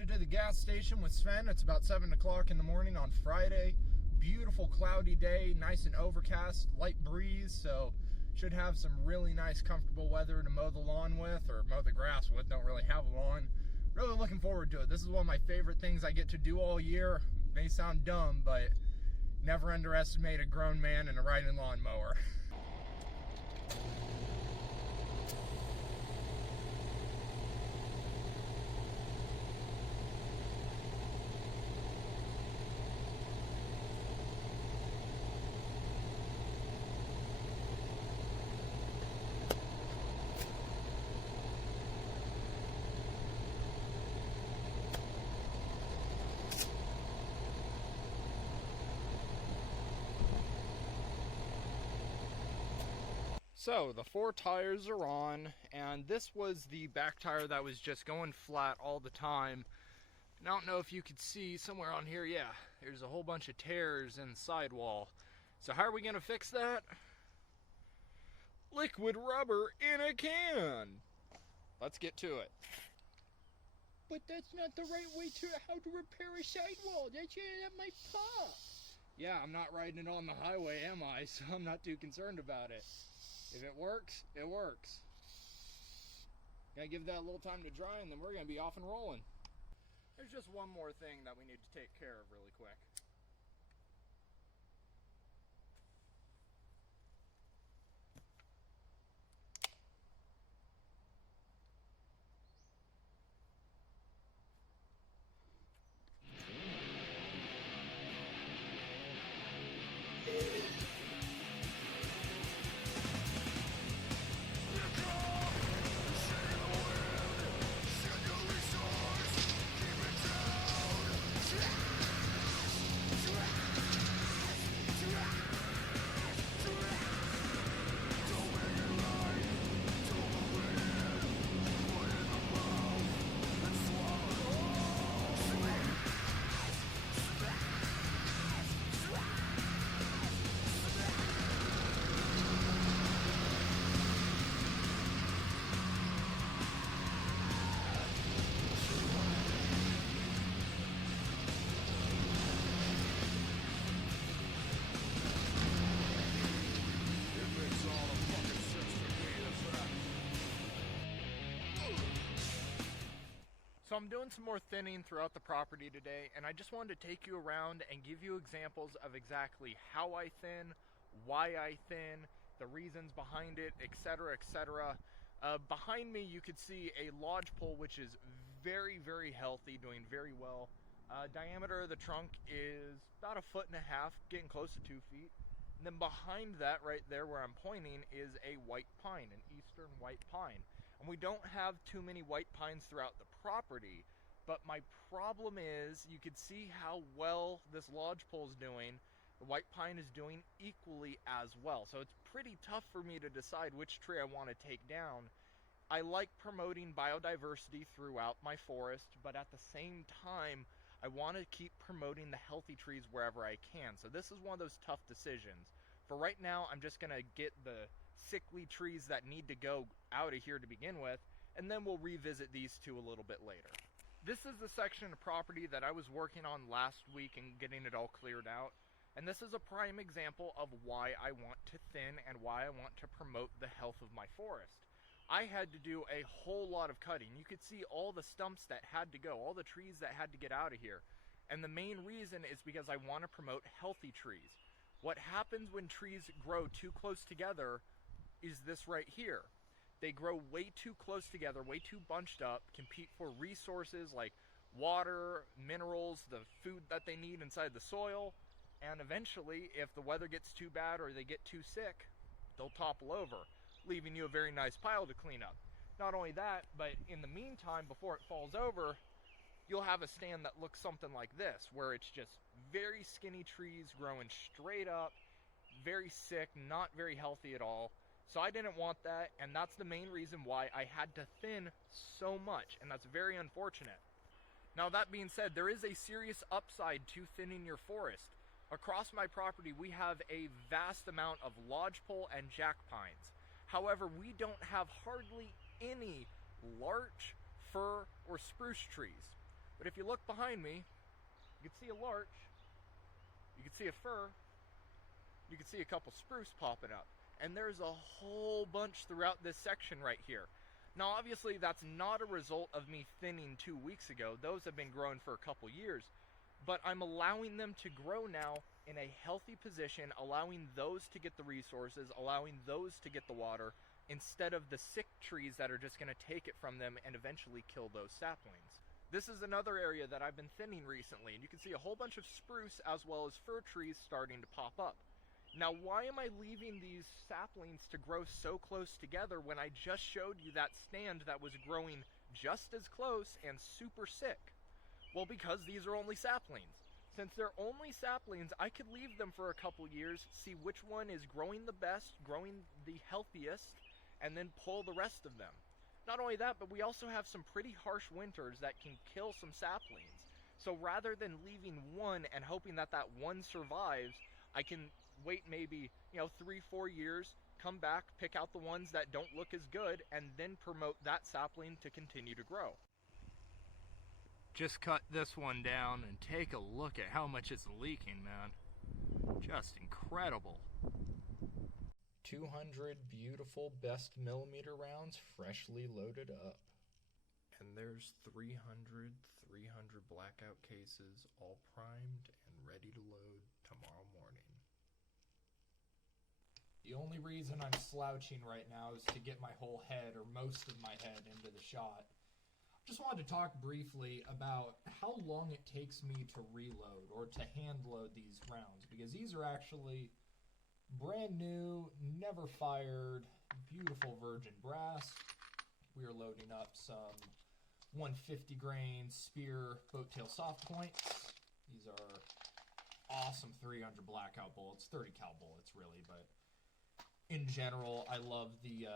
headed to the gas station with Sven. It's about 7 o'clock in the morning on Friday. Beautiful cloudy day, nice and overcast, light breeze, so should have some really nice comfortable weather to mow the lawn with, or mow the grass with. Don't really have a lawn. Really looking forward to it. This is one of my favorite things I get to do all year. May sound dumb, but never underestimate a grown man and a riding lawnmower. So the 4 tires are on, and this was the back tire that was just going flat all the time. And I don't know if you could see somewhere on here, yeah, there's a whole bunch of tears in the sidewall. So how are we gonna fix that? Liquid rubber in a can. Let's get to it. But that's not the right way to how to repair a sidewall. That's it, that might pop. Yeah, I'm not riding it on the highway, am I? So I'm not too concerned about it. If it works, it works. Gotta give that a little time to dry, and then we're gonna be off and rolling. There's just one more thing that we need to take care of really quick. So I'm doing some more thinning throughout the property today, and I just wanted to take you around and give you examples of exactly how I thin, why I thin, the reasons behind it, etc., etc. Behind me you could see a lodge pole which is very, very healthy, doing very well. Diameter of the trunk is about 1.5 feet, getting close to 2 feet. And then behind that, right there where I'm pointing, is a white pine, an eastern white pine. And we don't have too many white pines throughout the property, but my problem is, you can see how well this lodgepole is doing. The white pine is doing equally as well. So it's pretty tough for me to decide which tree I want to take down. I like promoting biodiversity throughout my forest, but at the same time, I want to keep promoting the healthy trees wherever I can. So this is one of those tough decisions. For right now, I'm just going to get the sickly trees that need to go out of here to begin with, and then we'll revisit these two a little bit later. This is the section of property that I was working on last week and getting it all cleared out. And this is a prime example of why I want to thin and why I want to promote the health of my forest. I had to do a whole lot of cutting. You could see all the stumps that had to go, all the trees that had to get out of here. And the main reason is because I want to promote healthy trees. What happens when trees grow too close together is this right here. They grow way too close together, way too bunched up, compete for resources like water, minerals, the food that they need inside the soil, and eventually, if the weather gets too bad or they get too sick, they'll topple over, leaving you a very nice pile to clean up. Not only that, but in the meantime, before it falls over, you'll have a stand that looks something like this, where it's just very skinny trees growing straight up, very sick, not very healthy at all. So I didn't want that, and that's the main reason why I had to thin so much, and that's very unfortunate. Now that being said, there is a serious upside to thinning your forest. Across my property, we have a vast amount of lodgepole and jack pines. However, we don't have hardly any larch, fir, or spruce trees. But if you look behind me, you can see a larch, you can see a fir, you can see a couple spruce popping up. And there's a whole bunch throughout this section right here. Now obviously that's not a result of me thinning 2 weeks ago. Those have been growing for a couple years. But I'm allowing them to grow now in a healthy position, allowing those to get the resources, allowing those to get the water, instead of the sick trees that are just going to take it from them and eventually kill those saplings. This is another area that I've been thinning recently, and you can see a whole bunch of spruce as well as fir trees starting to pop up. Now, why am I leaving these saplings to grow so close together when I just showed you that stand that was growing just as close and super sick? Well, because these are only saplings. Since they're only saplings, I could leave them for a couple years, see which one is growing the best, growing the healthiest, and then pull the rest of them. Not only that, but we also have some pretty harsh winters that can kill some saplings. So rather than leaving one and hoping that that one survives, I can wait maybe 3-4 years, come back, pick out the ones that don't look as good, and then promote that sapling to continue to grow. Just cut this one down and take a look at how much it's leaking, man. Just incredible. 200 beautiful best millimeter rounds freshly loaded up. And there's 300 blackout cases all primed and ready to load tomorrow morning. The only reason I'm slouching right now is to get my whole head, or most of my head, into the shot. Just wanted to talk briefly about how long it takes me to reload or to hand load these rounds, because these are actually brand new, never fired, beautiful virgin brass. We are loading up some 150 grain Spear boat tail soft points. These are awesome 300 blackout bullets, 30 cal bullets really, but in general I love the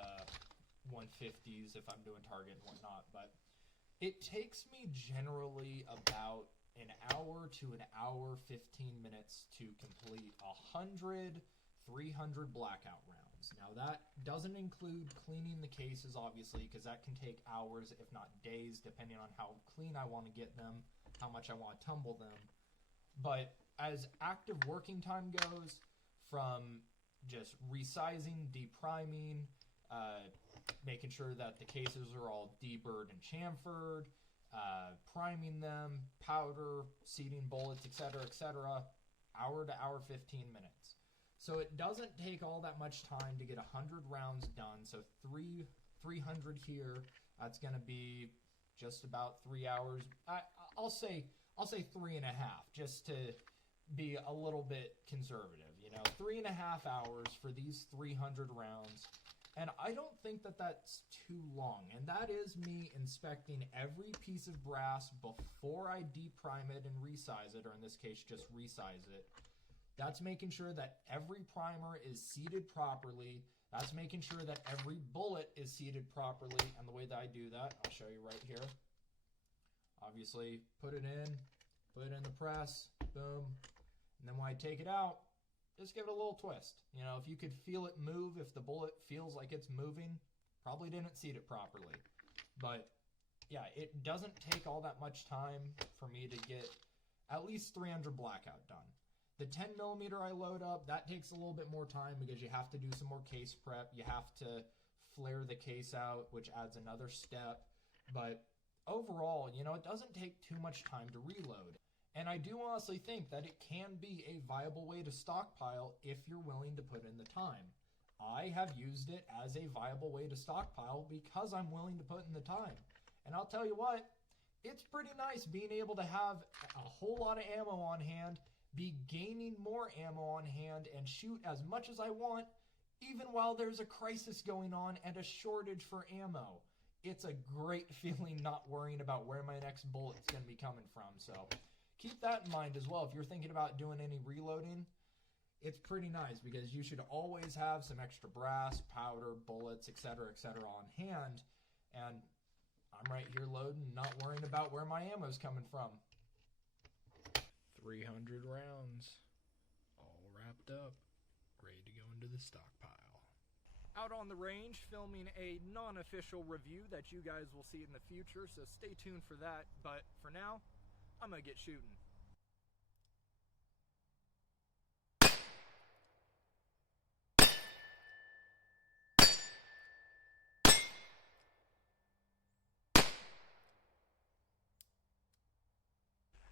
150s if I'm doing target and whatnot. But it takes me generally about an hour to an hour 15 minutes to complete 100 300 blackout rounds. Now that doesn't include cleaning the cases, obviously, because that can take hours, if not days, depending on how clean I want to get them, how much I want to tumble them. But as active working time goes, from just resizing, depriming, making sure that the cases are all deburred and chamfered, priming them, powder, seeding bullets, etc., hour to hour 15 minutes. So it doesn't take all that much time to get 100 rounds done. So 300 here, that's going to be just about 3 hours. I'll say 3.5, just to be a little bit conservative. 3.5 hours for these 300 rounds. And I don't think that that's too long. And that is me inspecting every piece of brass before I deprime it and resize it, or in this case, just resize it. That's making sure that every primer is seated properly. That's making sure that every bullet is seated properly. And the way that I do that, I'll show you right here. Obviously, put it in the press, boom. And then when I take it out, just give it a little twist. If you could feel it move, if the bullet feels like it's moving, probably didn't seat it properly. But yeah, it doesn't take all that much time for me to get at least 300 blackout done. The 10 millimeter I load up, that takes a little bit more time because you have to do some more case prep. You have to flare the case out, which adds another step. But overall, it doesn't take too much time to reload. And I do honestly think that it can be a viable way to stockpile if you're willing to put in the time. I have used it as a viable way to stockpile because I'm willing to put in the time. And I'll tell you what, it's pretty nice being able to have a whole lot of ammo on hand, be gaining more ammo on hand, and shoot as much as I want, even while there's a crisis going on and a shortage for ammo. It's a great feeling not worrying about where my next bullet's going to be coming from. So keep that in mind as well. If you're thinking about doing any reloading, it's pretty nice because you should always have some extra brass, powder, bullets, etc., on hand. And I'm right here loading, not worrying about where my ammo's coming from. 300 rounds, all wrapped up, ready to go into the stockpile. Out on the range filming a non-official review that you guys will see in the future, so stay tuned for that. But for now, I'm gonna get shooting.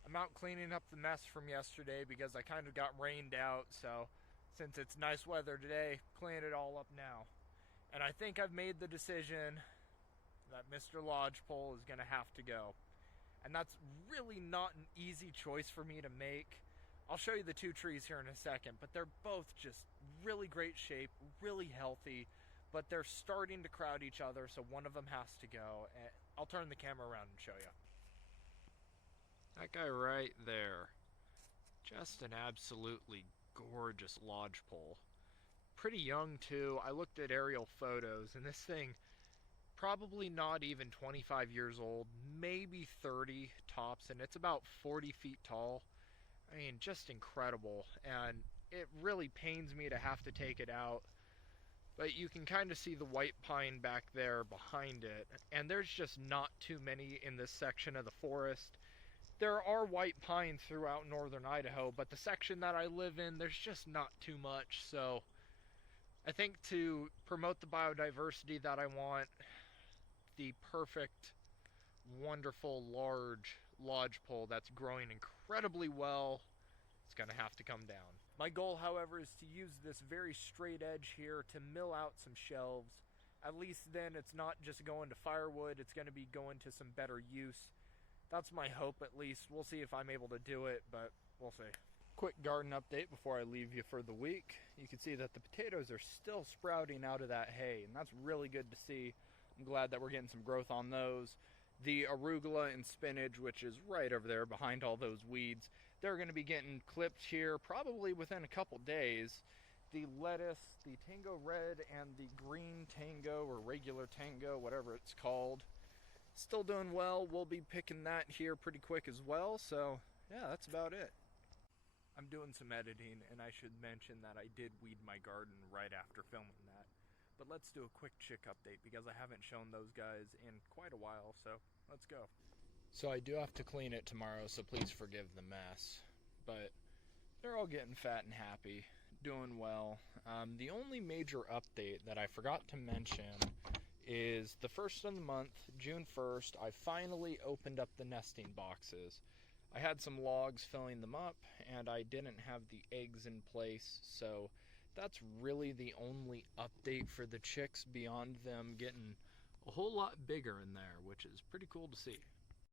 I'm out cleaning up the mess from yesterday because I kind of got rained out, so since it's nice weather today, clean it all up now. And I think I've made the decision that Mr. Lodgepole is going to have to go. And that's really not an easy choice for me to make. I'll show you the two trees here in a second, but they're both just really great shape, really healthy, but they're starting to crowd each other, so one of them has to go. And I'll turn the camera around and show you. That guy right there, just an absolutely gorgeous lodgepole. Pretty young too. I looked at aerial photos, and this thing probably not even 25 years old, maybe 30 tops, and it's about 40 feet tall. I mean, just incredible, and it really pains me to have to take it out, but you can kind of see the white pine back there behind it, and there's just not too many in this section of the forest. There are white pine throughout northern Idaho, but the section that I live in, there's just not too much. So I think to promote the biodiversity that I want, the perfect, wonderful, large lodgepole that's growing incredibly well, it's going to have to come down. My goal, however, is to use this very straight edge here to mill out some shelves. At least then it's not just going to firewood, it's going to be going to some better use. That's my hope, at least. We'll see if I'm able to do it, but we'll see. Quick garden update before I leave you for the week. You can see that the potatoes are still sprouting out of that hay, and that's really good to see. I'm glad that we're getting some growth on those. The arugula and spinach, which is right over there behind all those weeds, they're going to be getting clipped here probably within a couple days. The lettuce, the Tango Red, and the green Tango, or regular Tango, whatever it's called, still doing well. We'll be picking that here pretty quick as well. So yeah, that's about it. I'm doing some editing, and I should mention that I did weed my garden right after filming that. But let's do a quick chick update because I haven't shown those guys in quite a while, so let's go. So I do have to clean it tomorrow, so please forgive the mess. But they're all getting fat and happy, doing well. The only major update that I forgot to mention is the first of the month, June 1st, I finally opened up the nesting boxes. I had some logs filling them up, and I didn't have the eggs in place, so that's really the only update for the chicks beyond them getting a whole lot bigger in there, which is pretty cool to see.